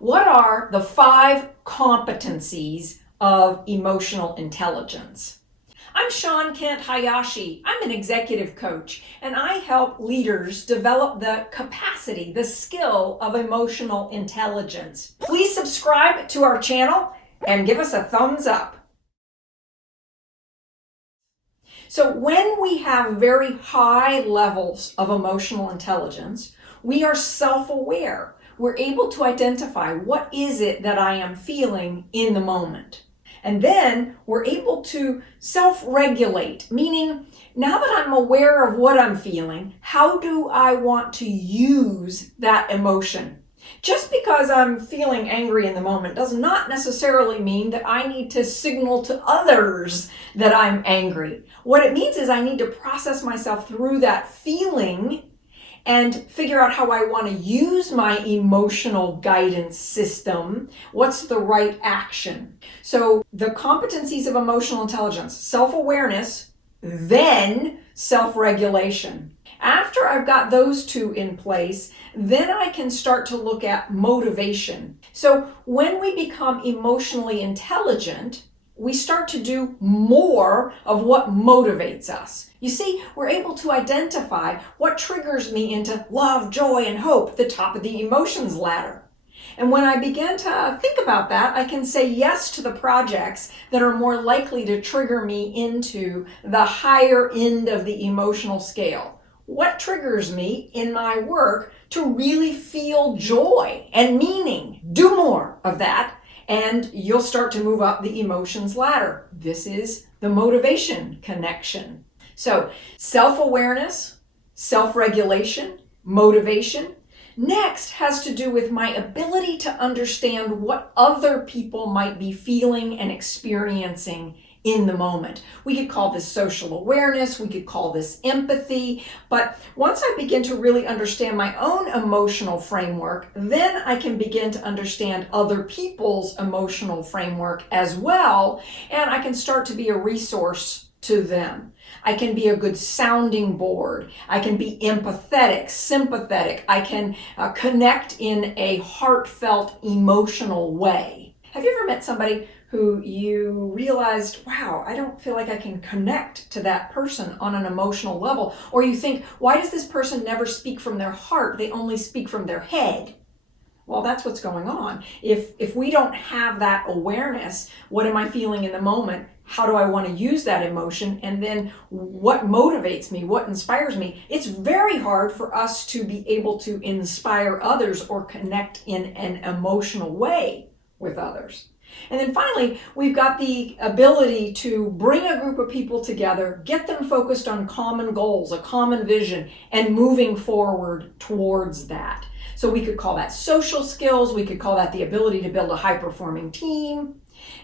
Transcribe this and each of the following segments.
What are the 5 competencies of emotional intelligence? I'm Shawn Kent Hayashi. I'm an executive coach, and I help leaders develop the capacity, the skill of emotional intelligence. Please subscribe to our channel and give us a thumbs up. So when we have very high levels of emotional intelligence, we are self-aware. We're able to identify what is it that I am feeling in the moment. And then we're able to self-regulate, meaning now that I'm aware of what I'm feeling, how do I want to use that emotion? Just because I'm feeling angry in the moment does not necessarily mean that I need to signal to others that I'm angry. What it means is I need to process myself through that feeling and figure out how I want to use my emotional guidance system. What's the right action? So the competencies of emotional intelligence: self-awareness, then self-regulation. After I've got those 2 in place, then I can start to look at motivation. So when we become emotionally intelligent, we start to do more of what motivates us. You see, we're able to identify what triggers me into love, joy, and hope, the top of the emotions ladder. And when I begin to think about that, I can say yes to the projects that are more likely to trigger me into the higher end of the emotional scale. What triggers me in my work to really feel joy and meaning? Do more of that, and you'll start to move up the emotions ladder. This is the motivation connection. So self-awareness, self-regulation, motivation. Next has to do with my ability to understand what other people might be feeling and experiencing in the moment. We could call this social awareness, we could call this empathy, but once I begin to really understand my own emotional framework, then I can begin to understand other people's emotional framework as well, and I can start to be a resource to them. I can be a good sounding board. I can be empathetic, sympathetic. I can connect in a heartfelt, emotional way. Have you ever met somebody who you realized, wow, I don't feel like I can connect to that person on an emotional level? Or you think, why does this person never speak from their heart? They only speak from their head. Well, that's what's going on. If we don't have that awareness, what am I feeling in the moment? How do I want to use that emotion? And then what motivates me? What inspires me? It's very hard for us to be able to inspire others or connect in an emotional way with others. And then finally, we've got the ability to bring a group of people together, get them focused on common goals, a common vision, and moving forward towards that. So we could call that social skills. We could call that the ability to build a high-performing team.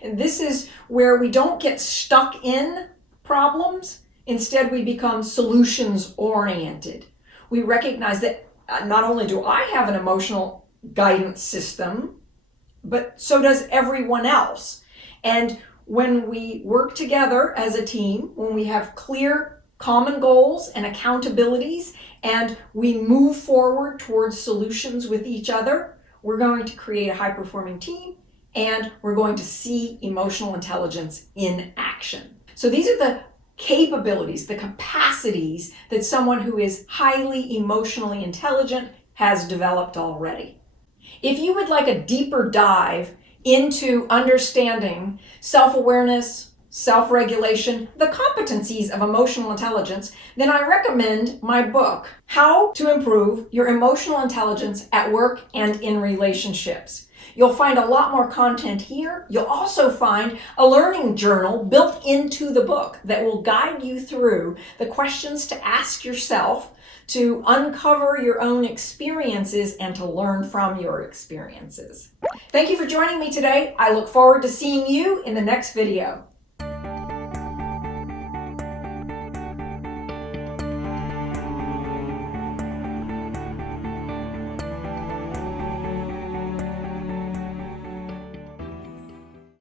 And this is where we don't get stuck in problems. Instead, we become solutions-oriented. We recognize that not only do I have an emotional guidance system, but so does everyone else. And when we work together as a team, when we have clear common goals and accountabilities, and we move forward towards solutions with each other, we're going to create a high-performing team, and we're going to see emotional intelligence in action. So these are the capabilities, the capacities that someone who is highly emotionally intelligent has developed already. If you would like a deeper dive into understanding self-awareness, self-regulation, the competencies of emotional intelligence, then I recommend my book, How to Improve Your Emotional Intelligence at Work and in Relationships. You'll find a lot more content here. You'll also find a learning journal built into the book that will guide you through the questions to ask yourself to uncover your own experiences and to learn from your experiences. Thank you for joining me today. I look forward to seeing you in the next video.